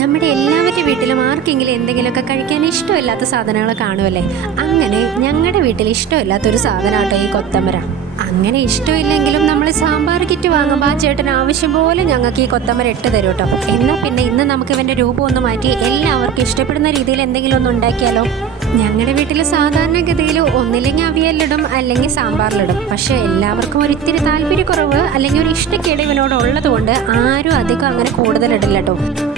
നമ്മുടെ എല്ലാവരുടെ വീട്ടിലും ആർക്കെങ്കിലും എന്തെങ്കിലുമൊക്കെ കഴിക്കാൻ ഇഷ്ടമില്ലാത്ത സാധനങ്ങൾ കാണുമല്ലേ. അങ്ങനെ ഞങ്ങളുടെ വീട്ടിൽ ഇഷ്ടമില്ലാത്തൊരു സാധനമാട്ടോ ഈ കൊത്തമര. അങ്ങനെ ഇഷ്ടമില്ലെങ്കിലും നമ്മൾ സാമ്പാർ കിറ്റ് വാങ്ങുമ്പോൾ ആ ചേട്ടൻ ആവശ്യം പോലെ ഞങ്ങൾക്ക് ഈ കൊത്തമര ഇട്ട് തരും കേട്ടോ. എന്നാൽ പിന്നെ ഇന്ന് നമുക്ക് ഇവൻ്റെ രൂപം ഒന്ന് മാറ്റി എല്ലാവർക്കും ഇഷ്ടപ്പെടുന്ന രീതിയിൽ എന്തെങ്കിലും ഒന്ന് ഉണ്ടാക്കിയാലോ. ഞങ്ങളുടെ വീട്ടിൽ സാധാരണഗതിയിൽ ഒന്നില്ലെങ്കിൽ അവിയലിടും അല്ലെങ്കിൽ സാമ്പാറിലിടും. പക്ഷേ എല്ലാവർക്കും ഒരിത്തിരി താല്പര്യക്കുറവ് അല്ലെങ്കിൽ ഒരു ഇഷ്ടക്കേട് ഇവനോട് ഉള്ളത് കൊണ്ട് ആരും അധികം അങ്ങനെ കൂടുതലിടില്ല കേട്ടോ.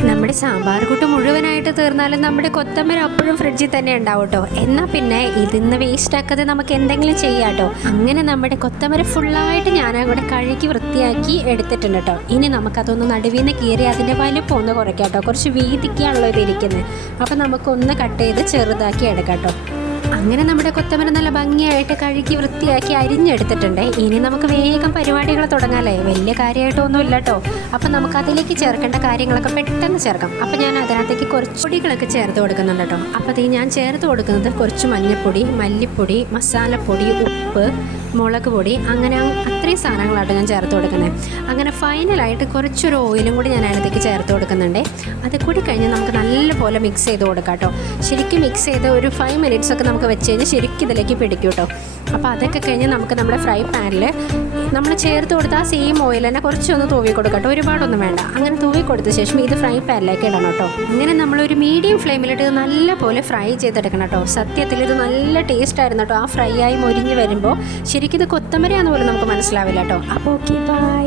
നമ്മുടെ സാമ്പാർ കൂട്ട് മുഴുവനായിട്ട് തീർന്നാലും നമ്മുടെ കൊത്തമര അപ്പോഴും ഫ്രിഡ്ജിൽ തന്നെ ഉണ്ടാവും കേട്ടോ. എന്നാൽ പിന്നെ ഇതിന്ന് വേസ്റ്റ് ആക്കാതെ നമുക്ക് എന്തെങ്കിലും ചെയ്യാം കേട്ടോ. അങ്ങനെ നമ്മുടെ കൊത്തമര ഫുള്ളായിട്ട് ഞാനവിടെ കഴുകി വൃത്തിയാക്കി എടുത്തിട്ടുണ്ട് കേട്ടോ. ഇനി നമുക്കതൊന്ന് നടുവീന്ന് കീറി അതിൻ്റെ വലിപ്പം ഒന്ന് കുറയ്ക്കാം കേട്ടോ. കുറച്ച് വീതിക്കാണല്ലോ ഇതിരിക്കുന്നത്. അപ്പം നമുക്കൊന്ന് കട്ട് ചെയ്ത് ചെറുതാക്കി എടുക്കാം കേട്ടോ. അങ്ങനെ നമ്മുടെ കൊത്തമര നല്ല ഭംഗിയായിട്ട് കഴുകി വൃത്തിയാക്കി അരിഞ്ഞെടുത്തിട്ടുണ്ട്. ഇനി നമുക്ക് വേഗം പരിപാടികൾ തുടങ്ങാമല്ലേ. വലിയ കാര്യമായിട്ടൊന്നും ഇല്ല കേട്ടോ. അപ്പം നമുക്ക് അതിലേക്ക് ചേർക്കേണ്ട കാര്യങ്ങളൊക്കെ പെട്ടെന്ന് ചേർക്കാം. അപ്പം ഞാൻ അതിനകത്തേക്ക് കുറച്ച് പൊടികളൊക്കെ ചേർത്ത് കൊടുക്കുന്നുണ്ട് കേട്ടോ. അപ്പോൾ ഞാൻ ചേർത്ത് കൊടുക്കുന്നത് കുറച്ച് മഞ്ഞൾപ്പൊടി, മല്ലിപ്പൊടി, മസാലപ്പൊടി, ഉപ്പ്, മുളക് പൊടി, അങ്ങനെ അത്രയും സാധനങ്ങളായിട്ട് ഞാൻ ചേർത്ത് കൊടുക്കുന്നത്. അങ്ങനെ ഫൈനലായിട്ട് കുറച്ചൊരു ഓയിലും കൂടി ഞാൻ അതിനകത്തേക്ക് ചേർത്ത് കൊടുക്കുന്നുണ്ട്. അത് കൂടി കഴിഞ്ഞ് നമുക്ക് നല്ലപോലെ മിക്സ് ചെയ്ത് കൊടുക്കാം കേട്ടോ. ശരിക്കും മിക്സ് ചെയ്ത് ഒരു 5 മിനിറ്റ്സ് ഒക്കെ നമുക്ക് വെച്ച് കഴിഞ്ഞാൽ ശരിക്കും ഇതിലേക്ക് പിടിക്കും കേട്ടോ. അപ്പോൾ അതൊക്കെ കഴിഞ്ഞ് നമുക്ക് നമ്മുടെ ഫ്രൈ പാനിൽ നമ്മൾ ചേർത്ത് കൊടുത്ത ആ സെയിം ഓയിൽ തന്നെ കുറച്ചൊന്ന് തൂവി കൊടുക്കാം കേട്ടോ. ഒരുപാടൊന്നും വേണ്ട. അങ്ങനെ തൂവി കൊടുത്ത ശേഷം ഇത് ഫ്രൈ പാനിലേക്ക് ഇടണം കേട്ടോ. അങ്ങനെ നമ്മളൊരു മീഡിയം ഫ്ലെയിമിലിട്ട് നല്ലപോലെ ഫ്രൈ ചെയ്തെടുക്കണം കേട്ടോ. സത്യത്തിൽ ഇത് നല്ല ടേസ്റ്റ് ആയിരുന്നു കേട്ടോ. ആ ഫ്രൈ ആയി മൊരിഞ്ഞ് വരുമ്പോൾ ശരിക്കും ഇത് കൊത്തമരയാന്ന് പോലും നമുക്ക് മനസ്സിലാവില്ല കേട്ടോ. അപ്പോൾ ഓക്കെ, ബൈ.